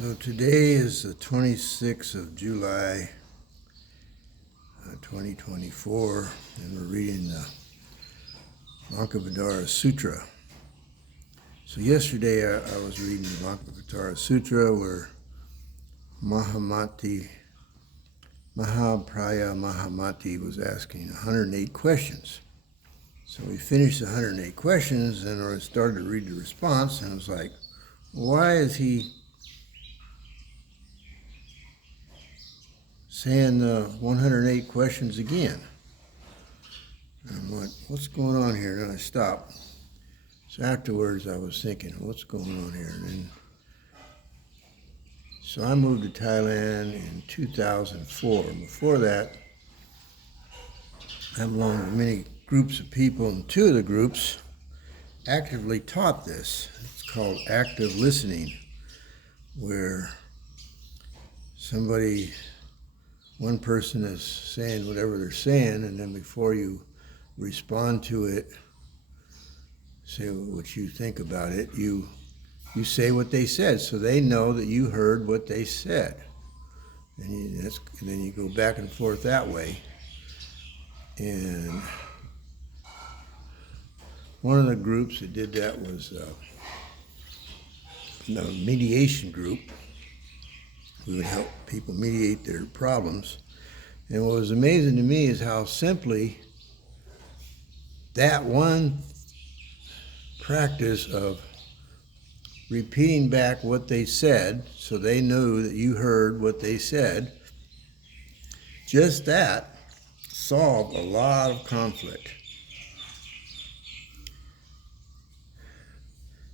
So today is the 26th of July, 2024, and we're reading the Lankavatara Sutra. So yesterday I was reading the Lankavatara Sutra where Mahamati was asking 108 questions. So we finished the 108 questions and I started to read the response and I was like, why is he saying 108 questions again? And I'm like, what's going on here? And I stopped. So afterwards I was thinking, what's going on here? So I moved to Thailand in 2004. Before that, I belonged to many groups of people, and two of the groups actively taught this. It's called active listening, where one person is saying whatever they're saying, and then before you respond to it, say what you think about it, you say what they said, so they know that you heard what they said. And then you go back and forth that way. And one of the groups that did that was the mediation group. We would help people mediate their problems. And what was amazing to me is how simply that one practice of repeating back what they said so they knew that you heard what they said, just that solved a lot of conflict.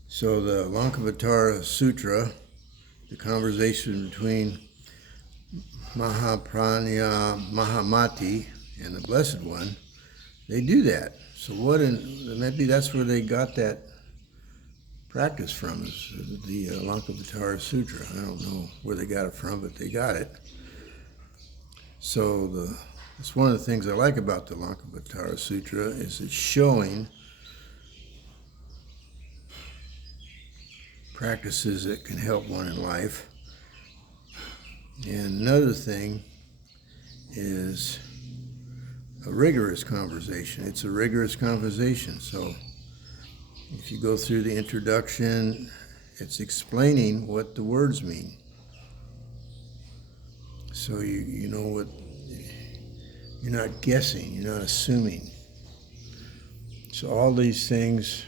So the Lankavatara Sutra, the conversation between Mahamati and the Blessed One, they do that. So maybe that's where they got that practice from, is the Lankavatara Sutra. I don't know where they got it from, but they got it. So it's one of the things I like about the Lankavatara Sutra, is it's showing practices that can help one in life. And another thing is a rigorous conversation. It's a rigorous conversation. So if you go through the introduction, it's explaining what the words mean. So you know what, you're not guessing, you're not assuming. So all these things.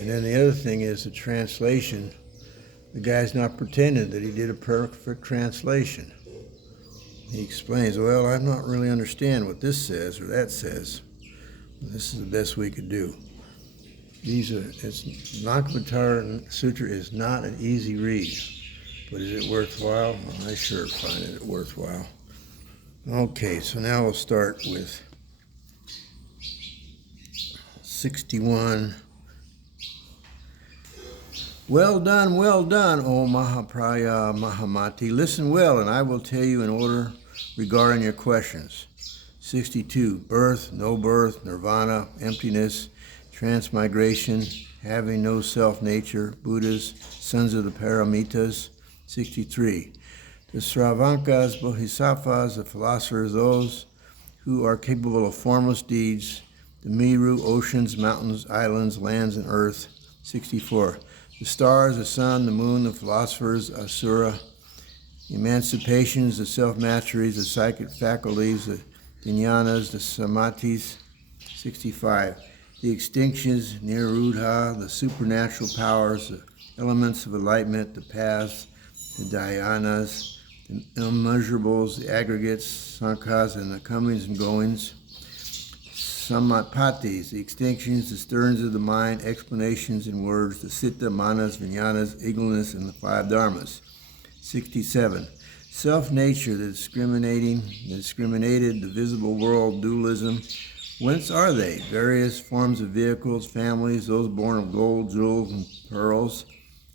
And then the other thing is the translation. The guy's not pretending that he did a perfect translation. He explains, well, I'm not really understand what this says or that says. This is the best we could do. Lankavatara Sutra is not an easy read, but is it worthwhile? Well, I sure find it worthwhile. Okay, so now we'll start with 61. Well done, O Mahapraya Mahamati. Listen well, and I will tell you in order regarding your questions. 62. Birth, no birth, nirvana, emptiness, transmigration, having no self-nature, Buddhas, sons of the Paramitas. 63. The Sravankas, Bodhisattvas, the philosophers, those who are capable of formless deeds, the Meru, oceans, mountains, islands, lands, and earth. 64. The stars, the sun, the moon, the philosophers, asura, emancipations, the self-masteries, the psychic faculties, the jnanas, the samadhis. 65. The extinctions, nirudha, the supernatural powers, the elements of enlightenment, the paths, the dhyanas, the immeasurables, the aggregates, sankhas, and the comings and goings. Samadpatis, the extinctions, the stirrings of the mind, explanations in words, the citta, manas, vijnanas, ignorance, and the five dharmas. 67. Self-nature, the discriminated, the visible world, dualism. Whence are they? Various forms of vehicles, families, those born of gold, jewels, and pearls.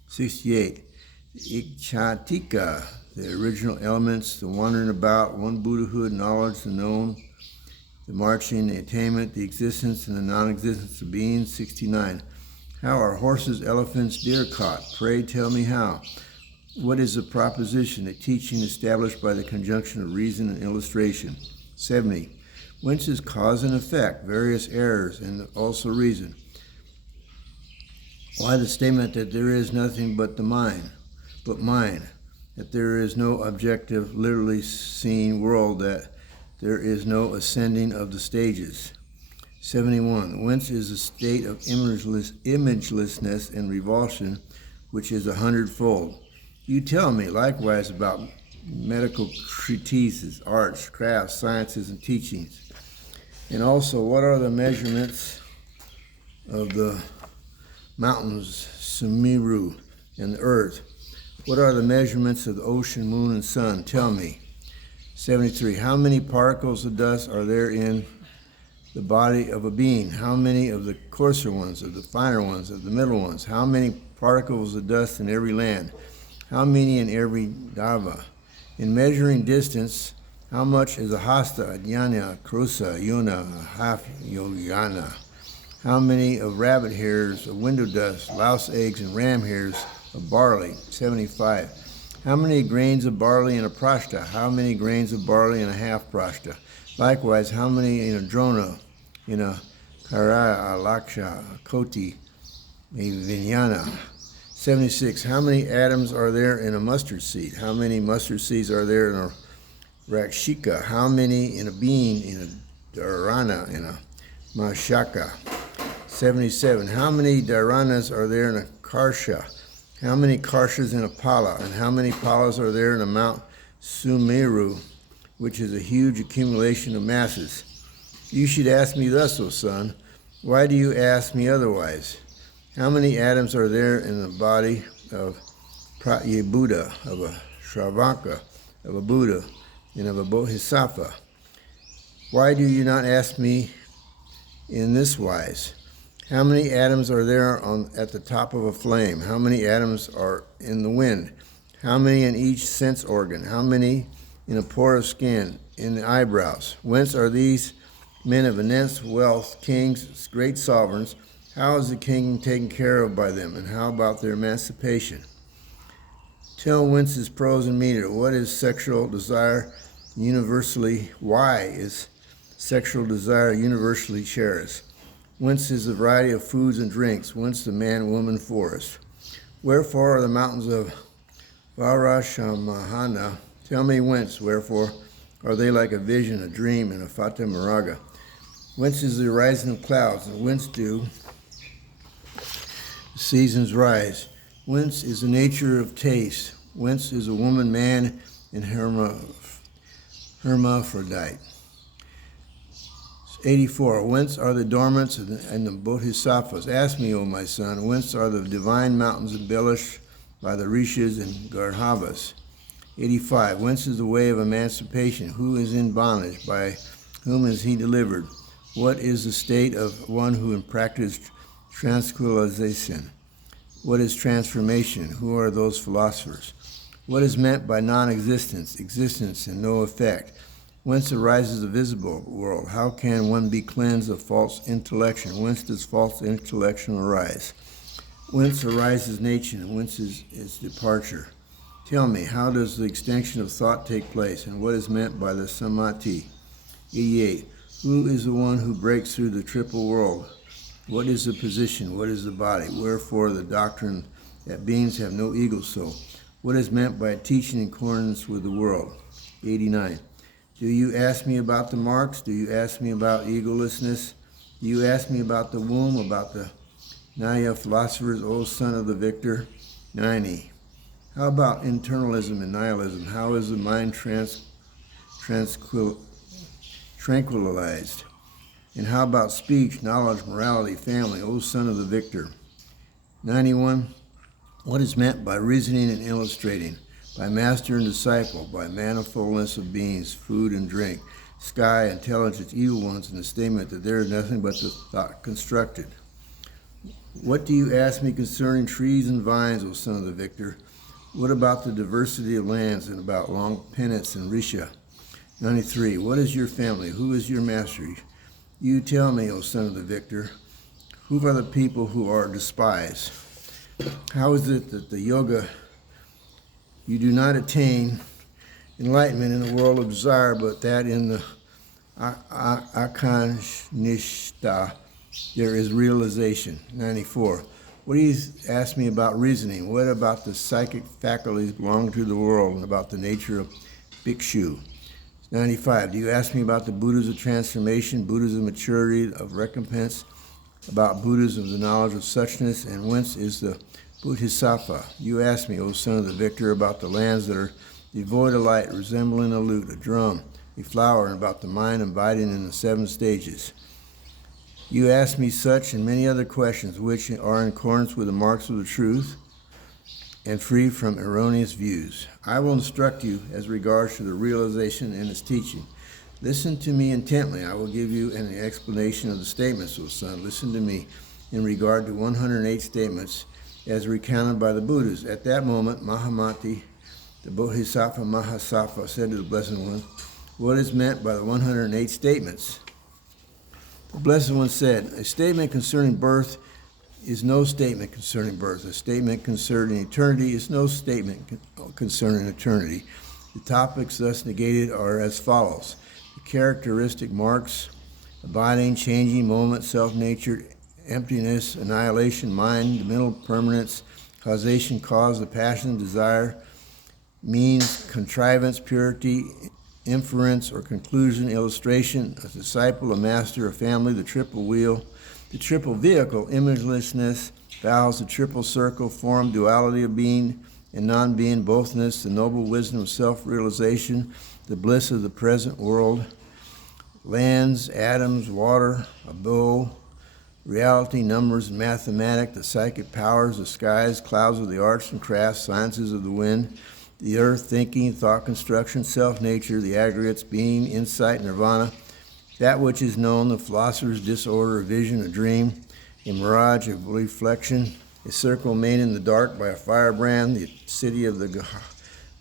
68. Ikchatika, the original elements, the wandering about, one Buddhahood, knowledge, the known, the marching, the attainment, the existence, and the non-existence of beings. 69. How are horses, elephants, deer caught? Pray tell me how. What is a proposition? A teaching established by the conjunction of reason and illustration. 70. Whence is cause and effect, various errors, and also reason? Why the statement that there is nothing but mind, that there is no objective, literally seen world, that there is no ascending of the stages. 71. Whence is a state of imagelessness and revulsion, which is 100-fold? You tell me likewise about medical treatises, arts, crafts, sciences, and teachings. And also, what are the measurements of the mountains, Sumeru, and the earth? What are the measurements of the ocean, moon, and sun? Tell me. 73. How many particles of dust are there in the body of a being? How many of the coarser ones, of the finer ones, of the middle ones? How many particles of dust in every land? How many in every dava? In measuring distance, how much is a hasta, adhyana, krusa, yuna, half yogana? How many of rabbit hairs, of window dust, louse eggs, and ram hairs of barley? 75. How many grains of barley in a prashta? How many grains of barley in a half prashta? Likewise, how many in a drona, in a kara, a laksha, a koti, a vinyana? 76. How many atoms are there in a mustard seed? How many mustard seeds are there in a rakshika? How many in a bean, in a dharana, in a mashaka? 77. How many dharanas are there in a karsha? How many karshas in a pala? And how many palas are there in a Mount Sumeru, which is a huge accumulation of masses? You should ask me thus, O son. Why do you ask me otherwise? How many atoms are there in the body of Pratyabuddha, of a Shravanka, of a Buddha, and of a Bodhisattva? Why do you not ask me in this wise? How many atoms are there at the top of a flame? How many atoms are in the wind? How many in each sense organ? How many in a pore of skin, in the eyebrows? Whence are these men of immense wealth, kings, great sovereigns? How is the king taken care of by them? And how about their emancipation? Tell whence is prose and meter. What is sexual desire universally? Why is sexual desire universally cherished? Whence is the variety of foods and drinks? Whence the man-woman forest? Wherefore are the mountains of Varashamahana? Tell me whence, wherefore are they like a vision, a dream, and a fata maraga? Whence is the rising of clouds, and whence do the seasons rise? Whence is the nature of taste? Whence is a woman, man, and hermaphrodite? 84. Whence are the dormants and the bodhisattvas? Ask me, O my son, whence are the divine mountains embellished by the rishis and gardhavas? 85. Whence is the way of emancipation? Who is in bondage? By whom is he delivered? What is the state of one who practiced tranquilization? What is transformation? Who are those philosophers? What is meant by non-existence, existence, and no effect? Whence arises the visible world? How can one be cleansed of false intellection? Whence does false intellection arise? Whence arises nature, and whence is its departure? Tell me, how does the extinction of thought take place, and what is meant by the samadhi? 88. Who is the one who breaks through the triple world? What is the position? What is the body? Wherefore the doctrine that beings have no ego soul? What is meant by teaching in accordance with the world? 89. Do you ask me about the marks? Do you ask me about egolessness? Do you ask me about the womb, about the Naya philosophers, O son of the victor? 90. How about internalism and nihilism? How is the mind tranquilized? And how about speech, knowledge, morality, family, O son of the victor? 91. What is meant by reasoning and illustrating? By master and disciple, by manifoldness of beings, food and drink, sky, intelligence, evil ones, and the statement that there is nothing but the thought constructed. What do you ask me concerning trees and vines, O son of the victor? What about the diversity of lands and about long penance and risha? 93. What is your family? Who is your master? You tell me, O son of the victor. Who are the people who are despised? How is it that the yoga You do not attain enlightenment in the world of desire, but that in the Akanishta there is realization. 94. What do you ask me about reasoning? What about the psychic faculties belonging to the world and about the nature of bhikshu? 95. Do you ask me about the Buddhas of transformation, Buddhas of maturity, of recompense, about Buddhas of the knowledge of suchness, and whence is the Bodhisattva? You ask me, O son of the victor, about the lands that are devoid of light, resembling a lute, a drum, a flower, and about the mind abiding in the 7 stages. You ask me such and many other questions which are in accordance with the marks of the truth and free from erroneous views. I will instruct you as regards to the realization and its teaching. Listen to me intently. I will give you an explanation of the statements, O son. Listen to me in regard to 108 statements as recounted by the Buddhas. At that moment, Mahamati, the Bodhisattva Mahasattva, said to the Blessed One, what is meant by the 108 statements? The Blessed One said, a statement concerning birth is no statement concerning birth. A statement concerning eternity is no statement concerning eternity. The topics thus negated are as follows. The characteristic marks, abiding, changing, moment, self-nature, emptiness, annihilation, mind, the mental permanence, causation, cause, the passion, desire, means, contrivance, purity, inference or conclusion, illustration, a disciple, a master, a family, the triple wheel, the triple vehicle, imagelessness, vows, the triple circle, form, duality of being and non-being, bothness, the noble wisdom of self-realization, the bliss of the present world, lands, atoms, water, a bow, reality, numbers, and mathematics, the psychic powers, the skies, clouds of the arts and crafts, sciences of the wind, the earth, thinking, thought construction, self-nature, the aggregates, being, insight, nirvana, that which is known, the philosopher's disorder, a vision, a dream, a mirage, a reflection, a circle made in the dark by a firebrand, the city of the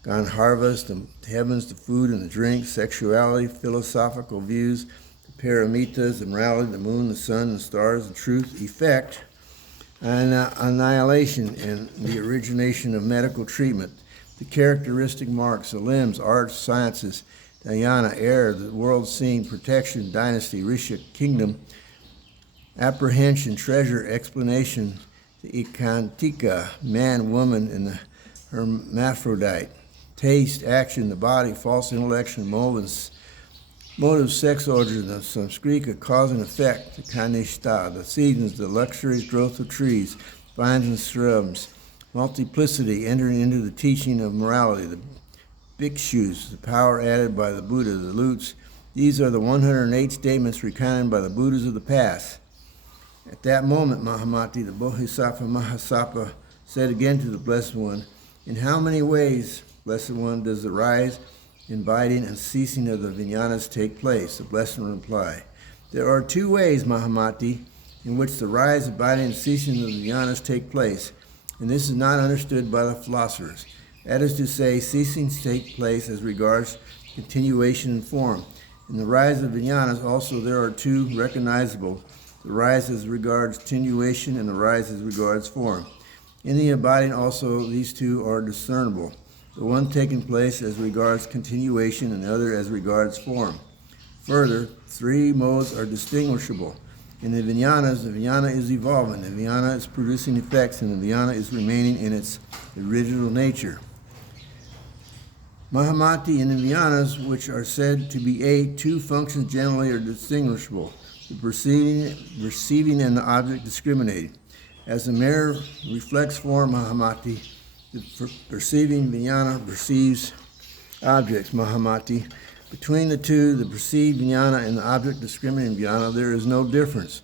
Gandharvas, the heavens, the food and the drink, sexuality, philosophical views, the paramitas, the morality, the moon, the sun, the stars, the truth, effect, and annihilation, and the origination of medical treatment, the characteristic marks, the limbs, arts, sciences, dhyana, air, the world scene, protection, dynasty, risha, kingdom, apprehension, treasure, explanation, the ekantika, man, woman, and the hermaphrodite, taste, action, the body, false intellection, motive, sex origin, the samskrika, cause and effect, the kanishta, the seasons, the luxuries, growth of trees, vines and shrubs, multiplicity, entering into the teaching of morality, the bhikshus, the power added by the Buddha, the lutes. These are the 108 statements recounted by the Buddhas of the past. At that moment, Mahamati, the Bodhisattva Mahasattva, said again to the Blessed One, in how many ways, Blessed One, does the rise, abiding, and ceasing of the vijnanas take place? The Blessed One replied, there are 2 ways, Mahamati, in which the rise, abiding, and ceasing of the vijnanas take place, and this is not understood by the philosophers. That is to say, ceasings take place as regards continuation and form. In the rise of vijnanas also there are 2 recognizable, the rise as regards continuation and the rise as regards form. In the abiding also these 2 are discernible, the one taking place as regards continuation and the other as regards form. Further, 3 modes are distinguishable. In the vijnanas, the vijnana is evolving, the vijnana is producing effects, and the vijnana is remaining in its original nature. Mahamati, in the vijnanas, which are said to be 8, 2 functions generally are distinguishable, the perceiving and the object discriminating. As the mirror reflects form, Mahamati, the perceiving vijnana perceives objects, Mahamati. Between the 2, the perceived vijnana and the object discriminating vijnana, there is no difference.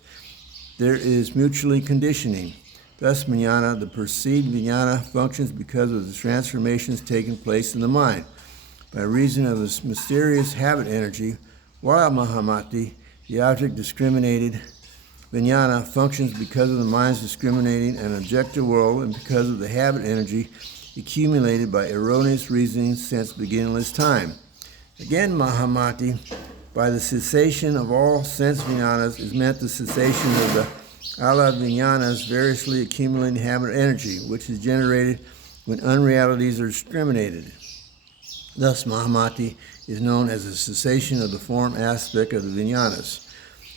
There is mutually conditioning. Thus, vijnana, the perceived vijnana, functions because of the transformations taking place in the mind. By reason of this mysterious habit energy, while Mahamati, the object discriminated vijnana, functions because of the mind's discriminating an objective world and because of the habit energy accumulated by erroneous reasoning since beginningless time. Again, Mahamati, by the cessation of all sense vijnanas is meant the cessation of the ala vijnanas, variously accumulating habit energy, which is generated when unrealities are discriminated. Thus, Mahamati is known as the cessation of the form aspect of the vijnanas.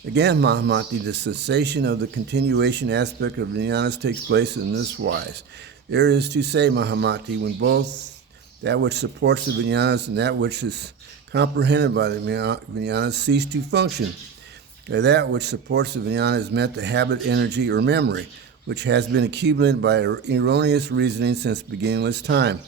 Again, Mahamati, the cessation of the continuation aspect of vijnanas takes place in this wise. There is to say, Mahamati, when both that which supports the vijnanas and that which is comprehended by the vijnanas cease to function. By that which supports the vijnana is meant the habit, energy, or memory, which has been accumulated by erroneous reasoning since beginningless time.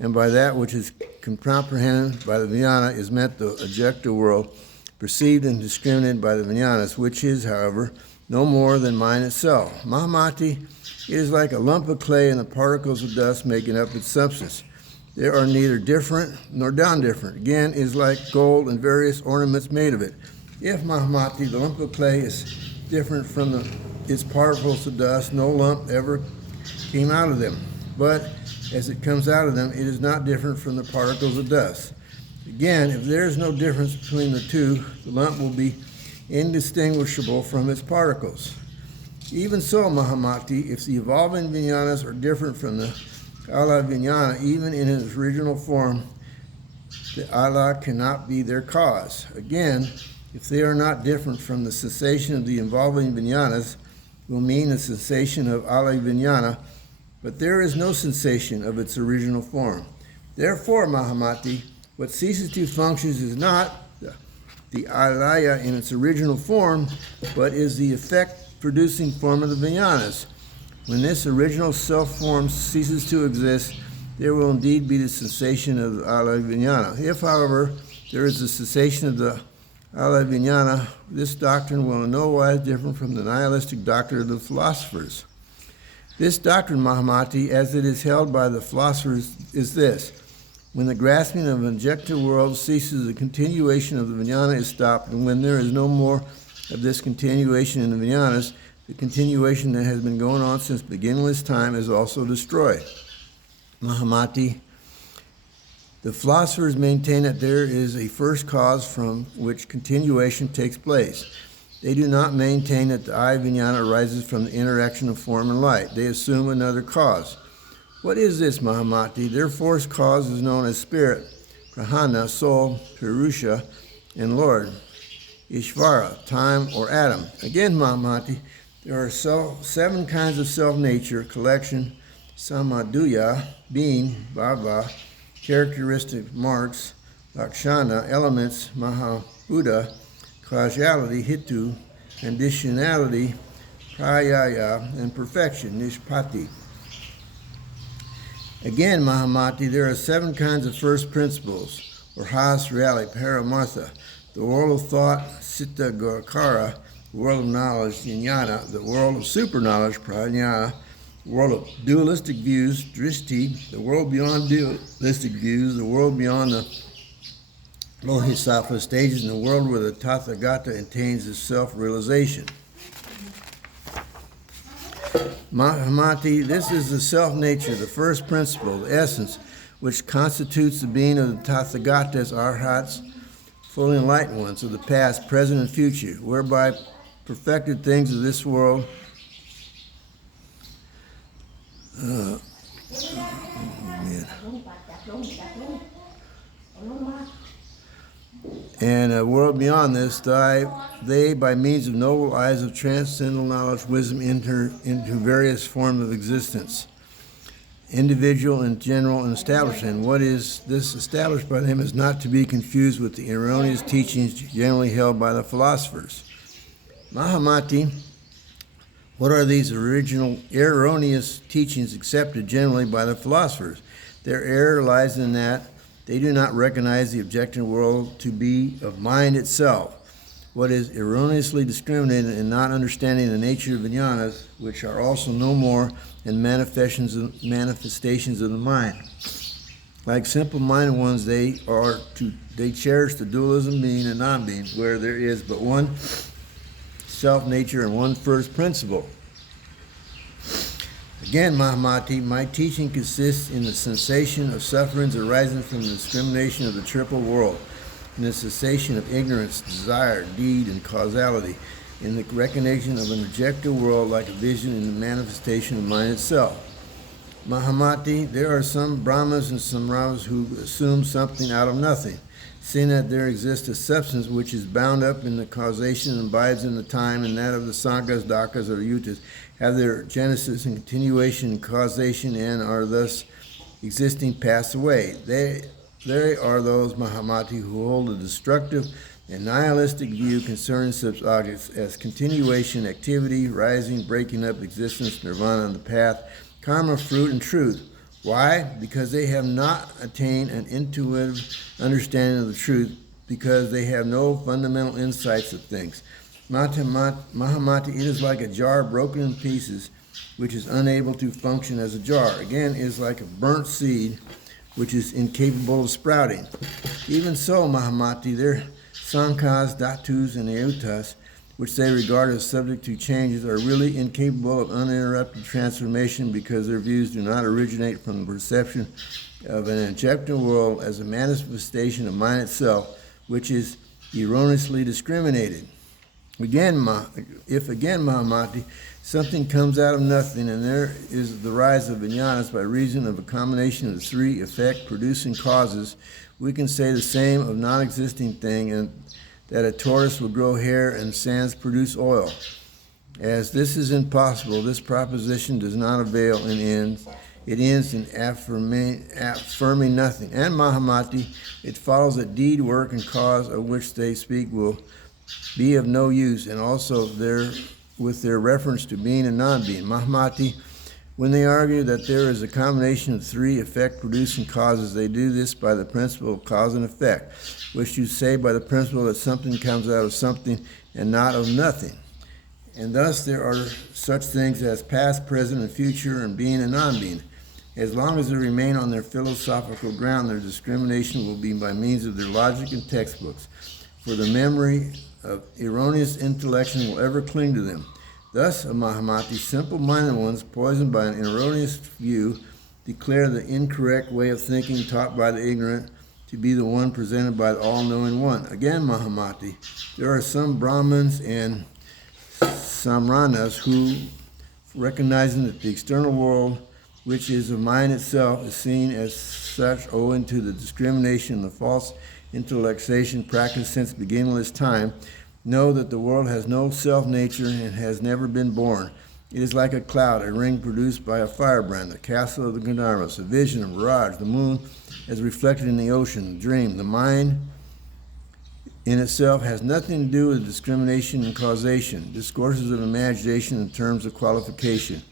And by that which is comprehended by the vijnana is meant the objective world, perceived and discriminated by the vijnanas, which is, however, no more than mind itself. Mahamati, it is like a lump of clay and the particles of dust making up its substance. They are neither different nor non-different. Again, it is like gold and various ornaments made of it. If, Mahamati, the lump of clay is different from its particles of dust, no lump ever came out of them. But as it comes out of them, it is not different from the particles of dust. Again, if there is no difference between the two, the lump will be indistinguishable from its particles. Even so, Mahamati, if the evolving vijnanas are different from the Ala Vijnana, even in its original form, the Ala cannot be their cause. Again, if they are not different from the cessation of the involving vijnanas, will mean the cessation of Ala Vijnana, but there is no cessation of its original form. Therefore, Mahamati, what ceases to function is not the alaya in its original form, but is the effect-producing form of the vijnanas. When this original self-form ceases to exist, there will indeed be the cessation of the alaya vijnana. If, however, there is a cessation of the alaya vijnana, this doctrine will in no wise differ from the nihilistic doctrine of the philosophers. This doctrine, Mahamati, as it is held by the philosophers, is this. When the grasping of an objective world ceases, the continuation of the vijnana is stopped, and when there is no more of this continuation in the vijnanas, the continuation that has been going on since beginningless time is also destroyed. Mahamati, the philosophers maintain that there is a first cause from which continuation takes place. They do not maintain that the I vijnana arises from the interaction of form and light. They assume another cause. What is this, Mahamati? Their first cause is known as spirit, prahana, soul, purusha, and Lord, Ishvara, time or atom. Again, Mahamati, there are 7 kinds of self-nature, collection, samaduya, being, bhava, characteristic, marks, lakshana, elements, mahabuddha, causality, hitu, conditionality, prayaya, and perfection, nishpati. Again, Mahamati, there are 7 kinds of first principles, or has, reality, paramartha, the world of thought, citta, gokara, the world of knowledge, jnana, the world of superknowledge, prajna, the world of dualistic views, drishti, the world beyond dualistic views, the world beyond the Bodhisattva stages, in the world where the Tathagata attains his self-realization. Mahamati, this is the self-nature, the first principle, the essence, which constitutes the being of the Tathagatas, Arhats, fully enlightened ones of the past, present, and future, whereby perfected things of this world and a world beyond this, they, by means of noble eyes of transcendental knowledge, wisdom, enter into various forms of existence, individual and general and established. And what is this established by them is not to be confused with the erroneous teachings generally held by the philosophers. Mahamati, what are these original erroneous teachings accepted generally by the philosophers? Their error lies in that they do not recognize the objective world to be of mind itself. What is erroneously discriminated in not understanding the nature of vijnanas, which are also no more than manifestations of the mind. Like simple-minded ones, they cherish the dualism being and non-being, where there is but one self-nature and one first principle. Again, Mahamati, my teaching consists in the cessation of sufferings arising from the discrimination of the triple world, in the cessation of ignorance, desire, deed, and causality, in the recognition of an objective world like a vision in the manifestation of mind itself. Mahamati, there are some Brahmas and Samravas who assume something out of nothing, seeing that there exists a substance which is bound up in the causation and abides in the time, and that of the Sanghas, Dakas, or Yutas have their genesis and continuation and causation and are thus existing pass away. They are those Mahamati who hold a destructive and nihilistic view concerning such objects as continuation, activity, rising, breaking up, existence, nirvana, and the path, karma, fruit, and truth. Why? Because they have not attained an intuitive understanding of the truth, because they have no fundamental insights of things. Mahamati, it is like a jar broken in pieces, which is unable to function as a jar. Again, it is like a burnt seed, which is incapable of sprouting. Even so, Mahamati, their Sankhas, Datus, and Ayutas, which they regard as subject to changes, are really incapable of uninterrupted transformation, because their views do not originate from the perception of an objective world as a manifestation of mind itself, which is erroneously discriminated. If Mahamati, something comes out of nothing, and there is the rise of vijnanas by reason of a combination of the three effect-producing causes, we can say the same of non-existing thing, and that a tortoise will grow hair and sands produce oil. As this is impossible, this proposition does not avail and ends. It ends in affirming nothing. And Mahamati, it follows that deed, work, and cause of which they speak will be of no use, and also with their reference to being and non-being. Mahamati, when they argue that there is a combination of three effect-producing causes, they do this by the principle of cause and effect, which you say by the principle that something comes out of something and not of nothing. And thus there are such things as past, present, and future, and being and non-being. As long as they remain on their philosophical ground, their discrimination will be by means of their logic and textbooks, for the memory of erroneous intellection will ever cling to them. Thus, Mahamati, simple-minded ones, poisoned by an erroneous view, declare the incorrect way of thinking taught by the ignorant to be the one presented by the all-knowing one. Again, Mahamati, there are some Brahmins and Samranas who, recognizing that the external world, which is of mind itself, is seen as such owing to the discrimination and the false intellectualization practiced since beginningless time, know that the world has no self-nature and has never been born. It is like a cloud, a ring produced by a firebrand, the castle of the Gandharvas, a vision, a mirage, the moon as reflected in the ocean, the dream. The mind in itself has nothing to do with discrimination and causation, discourses of imagination in terms of qualification,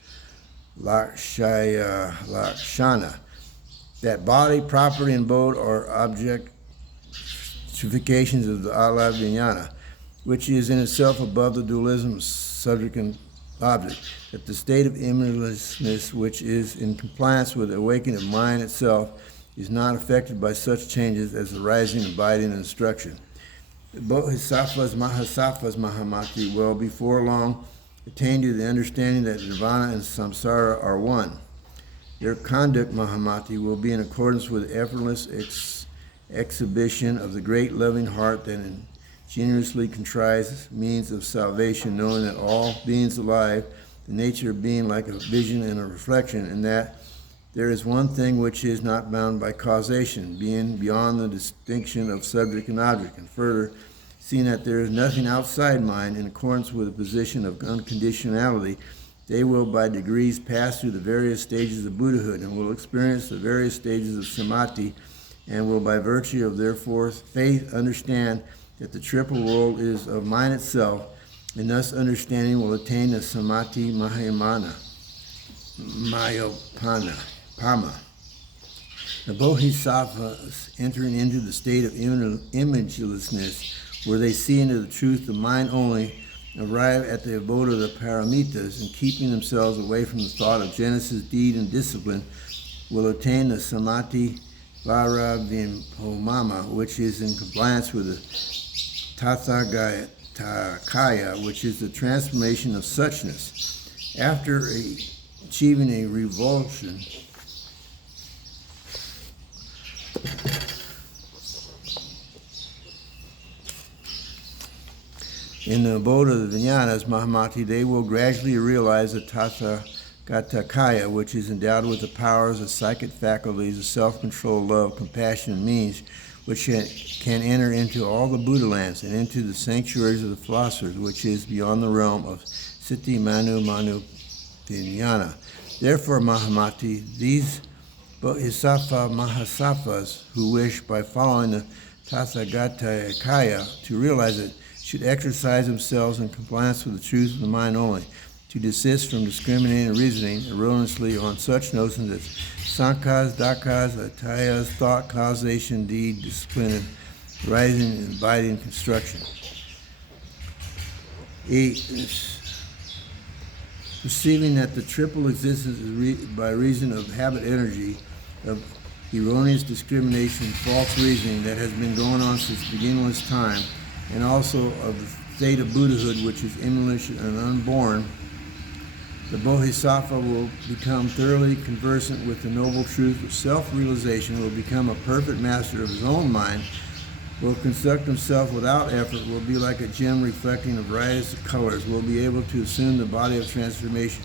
lakshana, that body, property, and abode are objectifications of the alaya vijnana, which is in itself above the dualism of subject and object, that the state of immanentlessness, which is in compliance with the awakening of mind itself, is not affected by such changes as the rising, abiding, and instruction. The Bodhisattvas, Mahasattvas, Mahamati will before long attain to the understanding that nirvana and samsara are one. Their conduct, Mahamati, will be in accordance with the effortless exhibition of the great loving heart that ingeniously contrives means of salvation, knowing that all beings alive, the nature of being like a vision and a reflection, and that there is one thing which is not bound by causation, being beyond the distinction of subject and object, and further, seeing that there is nothing outside mind in accordance with the position of unconditionality, they will by degrees pass through the various stages of Buddhahood and will experience the various stages of samadhi, and will by virtue of their faith understand that the triple world is of mind itself, and thus understanding will attain the samadhi Pama. The Bodhisattvas entering into the state of imagelessness, where they see into the truth of mind only, arrive at the abode of the paramitas, and keeping themselves away from the thought of genesis, deed, and discipline, will attain the samadhi Varavimpomama, which is in compliance with the Tathagatagaya, which is the transformation of suchness. After achieving a revulsion in the abode of the vijnanas, Mahamati, they will gradually realize the Gatakaya, which is endowed with the powers of psychic faculties of self-control, love, compassion, and means, which can enter into all the Buddha lands and into the sanctuaries of the philosophers, which is beyond the realm of Siti Manu Manu Vijnana. Therefore, Mahamati, these Bodhisattva Mahasattvas who wish, by following the Tathagatagarbha, to realize it, should exercise themselves in compliance with the truth of the mind only, to desist from discriminating and reasoning erroneously on such notions as sankhas, dakas, atayas, thought, causation, deed, discipline, rising, and abiding, construction. 8. Perceiving that the triple existence is by reason of habit energy, of erroneous discrimination, false reasoning that has been going on since beginningless time, and also of the state of Buddhahood, which is immanent and unborn, the Bodhisattva will become thoroughly conversant with the noble truth of self-realization, will become a perfect master of his own mind, will construct himself without effort, will be like a gem reflecting a variety of colors, will be able to assume the body of transformation,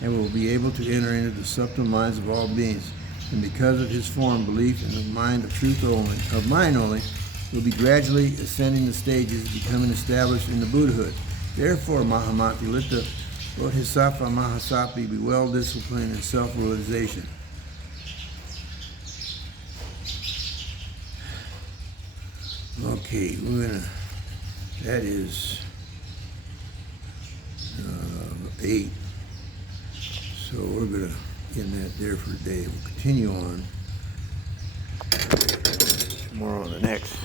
and will be able to enter into the subtle minds of all beings. And because of his form, belief in the mind of truth only, of mind only, will be gradually ascending the stages, becoming established in the Buddhahood. Therefore, Mahamati, let the Bodhisattva Mahasattva be well disciplined in self-realization. Okay, that is 8. So we're going to end that there for today. We'll continue on more on the next.